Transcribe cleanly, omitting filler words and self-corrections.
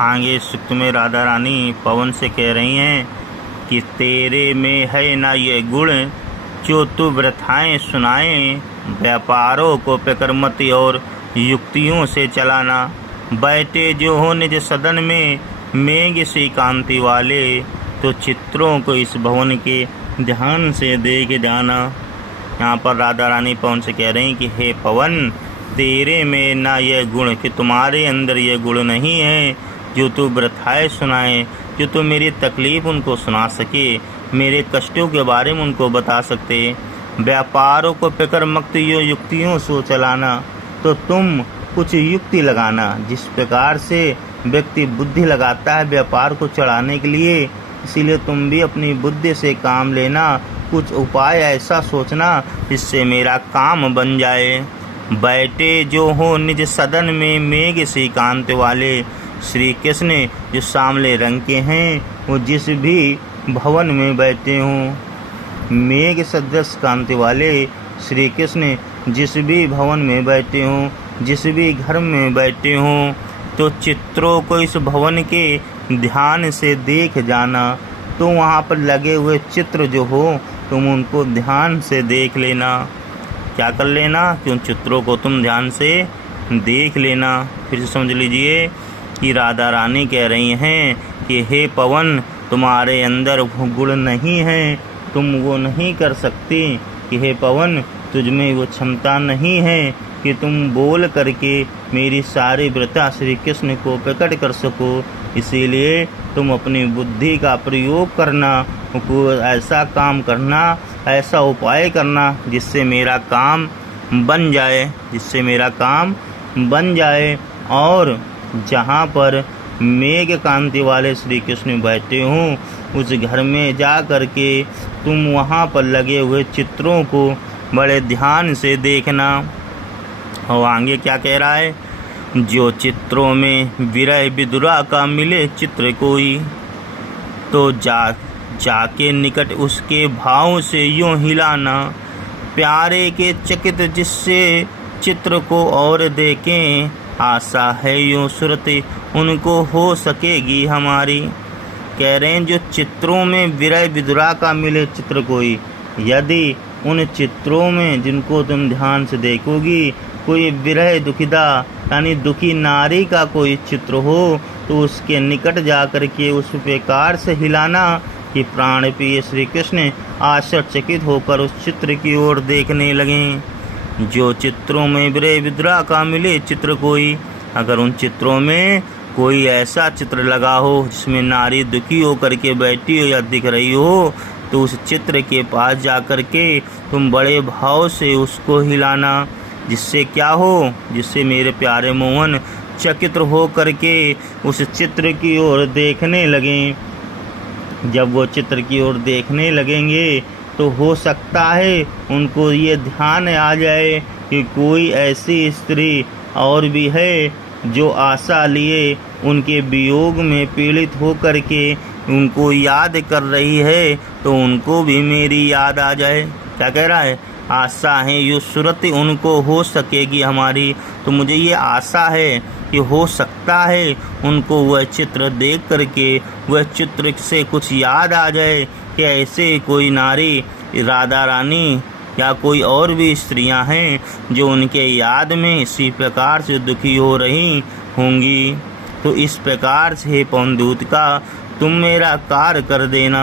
आगे सूक्त में राधा रानी पवन से कह रही हैं कि तेरे में है ना ये गुण जो तू वृथाएं सुनाएं, व्यापारों को प्रकृमति और युक्तियों से चलाना। बैठे जो हो निज सदन में मेघ सी कांति वाले, तो चित्रों को इस भवन के ध्यान से देख जाना। यहाँ पर राधा रानी पवन से कह रही कि हे पवन, तेरे में ना यह गुण कि तुम्हारे अंदर यह गुण नहीं है जो तू वृथाएं सुनाए, जो तू मेरी तकलीफ़ उनको सुना सके, मेरे कष्टों के बारे में उनको बता सकते। व्यापारों को प्रकृमति युक्तियों से चलाना, तो तुम कुछ युक्ति लगाना। जिस प्रकार से व्यक्ति बुद्धि लगाता है व्यापार को चढ़ाने के लिए, इसीलिए तुम भी अपनी बुद्धि से काम लेना, कुछ उपाय ऐसा सोचना जिससे मेरा काम बन जाए। बैठे जो हो निज सदन में मेघ सी कांति वाले, श्री कृष्ण जो सांवले रंग के हैं वो जिस भी भवन में बैठे हों, मेघ सदृश कांति वाले श्री कृष्ण जिस भी भवन में बैठे हों, जिस भी घर में बैठे हों, तो चित्रों को इस भवन के ध्यान से देख जाना। तो वहाँ पर लगे हुए चित्र जो हो तुम उनको ध्यान से देख लेना। क्या कर लेना कि उन चित्रों को तुम ध्यान से देख लेना। फिर से समझ लीजिए कि राधा रानी कह रही हैं कि हे पवन, तुम्हारे अंदर गुण नहीं है, तुम वो नहीं कर सकती। कि हे पवन, तुझमें वो क्षमता नहीं है कि तुम बोल करके मेरी सारी व्रता श्री कृष्ण को प्रकट कर सको। इसीलिए तुम अपनी बुद्धि का प्रयोग करना, ऐसा काम करना, ऐसा उपाय करना जिससे मेरा काम बन जाए, जिससे मेरा काम बन जाए। और जहाँ पर मेघ कांति वाले श्री कृष्ण बैठे हों, उस घर में जा कर के तुम वहाँ पर लगे हुए चित्रों को बड़े ध्यान से देखना। और आगे क्या कह रहा है, जो चित्रों में विरह विदुरा का मिले चित्र कोई, तो जाके निकट उसके भाव से यूं हिलाना। प्यारे के चकित जिससे चित्र को और देखें, आशा है यूं सूरत उनको हो सकेगी हमारी। कह रहे हैं जो चित्रों में विरह विदुरा का मिले चित्र कोई, यदि उन चित्रों में जिनको तुम ध्यान से देखोगी कोई विरह दुखिदा यानी दुखी नारी का कोई चित्र हो, तो उसके निकट जाकर के उस प्रकार से हिलाना कि प्राण प्रिय श्री कृष्ण आश्चर्यचकित होकर उस चित्र की ओर देखने लगें। जो चित्रों में विरह विदुरा का मिले चित्र कोई, अगर उन चित्रों में कोई ऐसा चित्र लगा हो जिसमें नारी दुखी होकर के बैठी हो या दिख रही हो, तो उस चित्र के पास जाकर के तुम बड़े भाव से उसको हिलाना। जिससे क्या हो, जिससे मेरे प्यारे मोहन चकित हो करके उस चित्र की ओर देखने लगें। जब वो चित्र की ओर देखने लगेंगे तो हो सकता है उनको ये ध्यान आ जाए कि कोई ऐसी स्त्री और भी है जो आशा लिए उनके वियोग में पीड़ित हो करके उनको याद कर रही है, तो उनको भी मेरी याद आ जाए। क्या कह रहा है, आशा है यो सूरत उनको हो सकेगी हमारी। तो मुझे ये आशा है कि हो सकता है उनको वह चित्र देख करके वह चित्र से कुछ याद आ जाए कि ऐसे कोई नारी राधा रानी या कोई और भी स्त्रियां हैं जो उनके याद में इसी प्रकार से दुखी हो रही होंगी। तो इस प्रकार से पवन दूत का तुम मेरा कार्य कर देना।